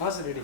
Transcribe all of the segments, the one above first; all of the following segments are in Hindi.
हाँ सर रेडी।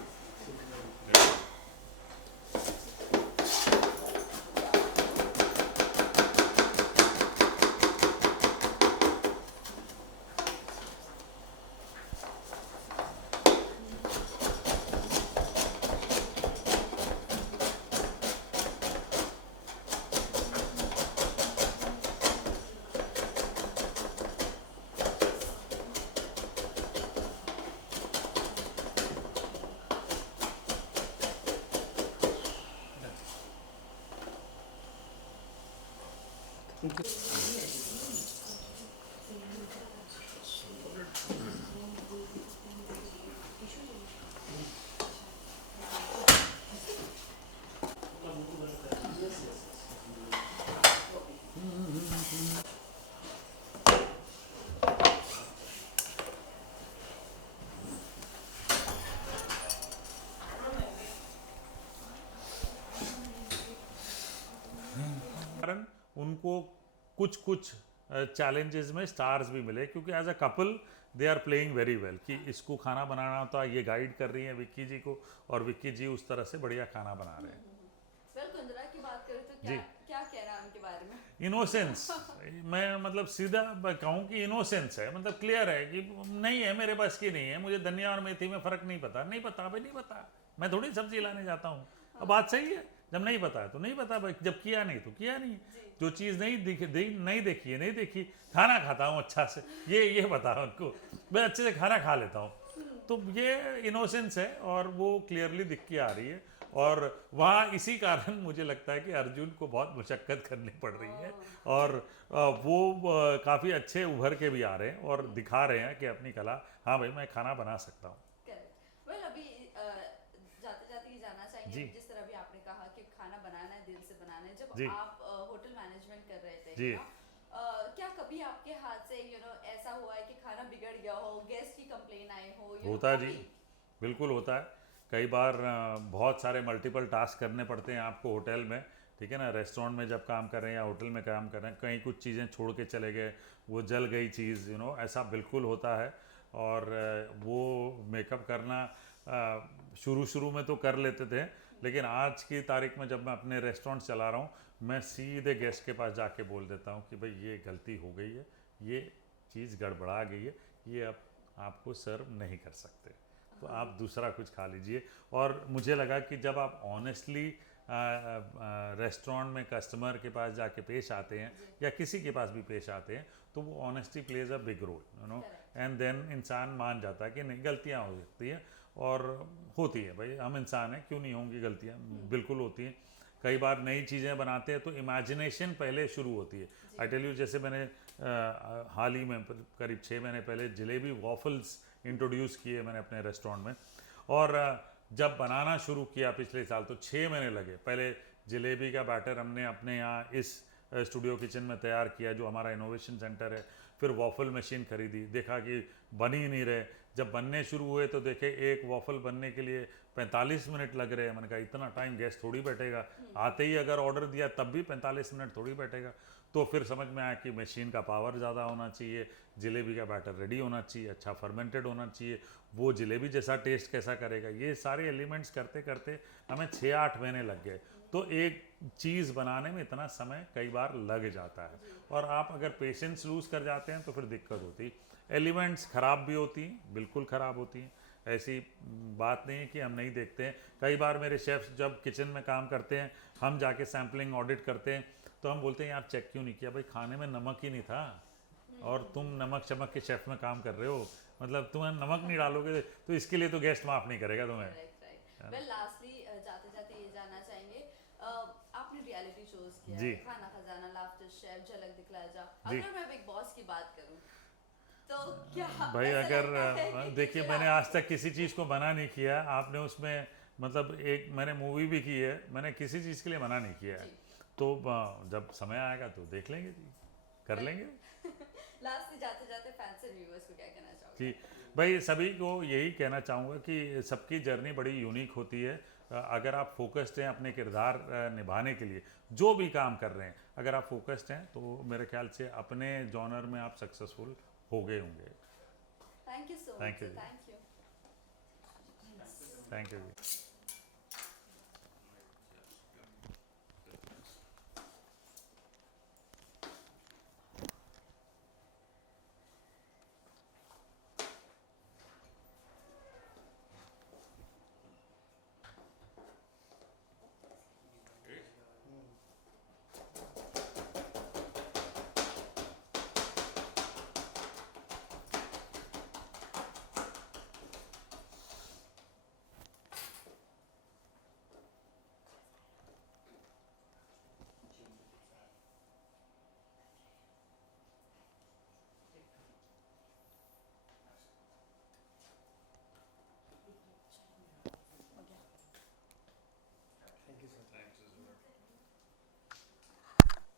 कारण उनको कुछ कुछ चैलेंजेस में स्टार्स भी मिले, क्योंकि as a couple they are playing very well. कि इसको खाना बनाना होता है, ये गाइड कर रही हैं विक्की जी को, और विक्की जी उस तरह से बढ़िया खाना बना रहे हैं। वेल कुंदरा की बात करें तो जी। क्या कहना है उनके बारे में? इनोसेंस, मैं मतलब सीधा कहूँ कि इनोसेंस है, मतलब क्लियर है कि नहीं है मेरे बस की नहीं है, मुझे धनिया और मेथी में फ़र्क नहीं पता, नहीं पता भाई, नहीं पता। मैं थोड़ी सब्जी लाने जाता हूँ। अब बात सही है, जब नहीं पता है तो नहीं पता भाई, जब किया नहीं तो किया नहीं। जो चीज़ नहीं नहीं देखी है नहीं देखी। खाना खाता हूँ अच्छा से, ये पता है उनको, मैं अच्छे से खाना खा लेता हूँ। तो ये इनोसेंस है और वो क्लियरली दिख के आ रही है। और वहाँ इसी कारण मुझे लगता है कि अर्जुन को बहुत मुशक्क़त करनी पड़ रही है, और वो काफ़ी अच्छे उभर के भी आ रहे हैं और दिखा रहे हैं कि अपनी कला, हाँ भाई मैं खाना बना सकता हूँ। करेक्ट। वेल अभी जाते जाते ये जानना चाहेंगे, जी। जिस तरह भी आपने कहा कि खाना बनाना है, दिल से बनाना है, जब जी। आप होटल मैनेजमेंट कर रहे थे जी। क्या कभी आपके हाथ से ऐसा हुआ है कि खाना बिगड़ गया हो, गेस्ट की कंप्लेन आए हो? होता है जी, बिल्कुल होता है। कई बार बहुत सारे मल्टीपल टास्क करने पड़ते हैं आपको होटल में, ठीक है ना। रेस्टोरेंट में जब काम कर रहे हैं या होटल में काम कर रहे हैं, कहीं कुछ चीज़ें छोड़ के चले गए, वो जल गई चीज़, ऐसा बिल्कुल होता है। और वो मेकअप करना शुरू शुरू में तो कर लेते थे, लेकिन आज की तारीख में जब मैं अपने रेस्टोरेंट चला रहा हूँ, मैं सीधे गेस्ट के पास जाके बोल देता हूँ कि भाई ये गलती हो गई है, ये चीज़ गड़बड़ा गई है, ये अब आपको सर्व नहीं कर सकते, तो आप दूसरा कुछ खा लीजिए। और मुझे लगा कि जब आप ऑनेस्टली रेस्टोरेंट में कस्टमर के पास जाके पेश आते हैं या किसी के पास भी पेश आते हैं, तो वो honesty plays a big role, and then इंसान मान जाता है कि नहीं, गलतियाँ हो सकती हैं और होती है भाई, हम इंसान हैं, क्यों नहीं होंगी गलतियाँ, बिल्कुल होती हैं। कई बार नई चीज़ें बनाते हैं तो इमेजिनेशन पहले शुरू होती है। आई टेल यू, जैसे मैंने हाल ही में करीब 6 महीने पहले जलेबी वॉफल्स इंट्रोड्यूस किए मैंने अपने रेस्टोरेंट में, और जब बनाना शुरू किया पिछले साल तो 6 महीने लगे। पहले जलेबी का बैटर हमने अपने यहाँ इस स्टूडियो किचन में तैयार किया, जो हमारा इनोवेशन सेंटर है। फिर वॉफल मशीन खरीदी, देखा कि बन ही नहीं रहे। जब बनने शुरू हुए तो देखे एक वॉफल बनने के लिए 45 मिनट लग रहे हैं। मैंने कहा इतना टाइम गेस्ट थोड़ी बैठेगा, आते ही अगर ऑर्डर दिया तब भी 45 मिनट थोड़ी बैठेगा। तो फिर समझ में आया कि मशीन का पावर ज़्यादा होना चाहिए, जलेबी का बैटर रेडी होना चाहिए, अच्छा फर्मेंटेड होना चाहिए, वो जलेबी जैसा टेस्ट कैसा करेगा। ये सारे एलिमेंट्स करते करते हमें 6-8 महीने लग गए। तो एक चीज़ बनाने में इतना समय कई बार लग जाता है, और आप अगर पेशेंस लूज़ कर जाते हैं तो फिर दिक्कत होती है। एलिमेंट्स ख़राब भी होती हैं, बिल्कुल ख़राब होती हैं, ऐसी बात नहीं है कि हम नहीं देखते हैं। कई बार मेरे शेफ्स जब किचन में काम करते हैं, हम जाके सैम्पलिंग ऑडिट करते हैं, तो हम बोलते हैं यार चेक क्यों नहीं किया, भाई खाने में नमक ही नहीं था, और तुम नमक चमक के शेफ में काम कर रहे हो, मतलब तुम्हें नमक नहीं डालोगे तो इसके लिए तो गेस्ट माफ़ नहीं करेगा तुम्हें। वेल लास्टली जाते जाते ये जानना चाहेंगे, आपने रियलिटी शोज किया जी। है, खाना खजाना, लाफ्टर शेफ, झलक दिखलाया जा, जी। अगर मैं बिग बॉस की बात करूं तो क्या भाई ऐसा अगर लगता है कि देखिए, किसी मैंने आप- आज तक किसी चीज़ को मना नहीं किया। आपने उसमें मतलब एक मैंने मूवी भी की है, मैंने किसी चीज़ के लिए मना नहीं किया है। जी। तो जब समय आएगा तो देख लेंगे जी, कर लेंगे। लास्ट जाते जाते फैंस एंड व्यूअर्स को क्या कहना चाहोगे? जी भाई, सभी को यही कहना चाहूँगा कि सबकी जर्नी बड़ी यूनिक होती है। अगर आप फोकस्ड हैं अपने किरदार निभाने के लिए, जो भी काम कर रहे हैं, अगर आप फोकस्ड हैं तो मेरे ख्याल से अपने जॉनर में आप सक्सेसफुल हो गए होंगे। Thank you so thank much, you. Thank you. Thank you ji.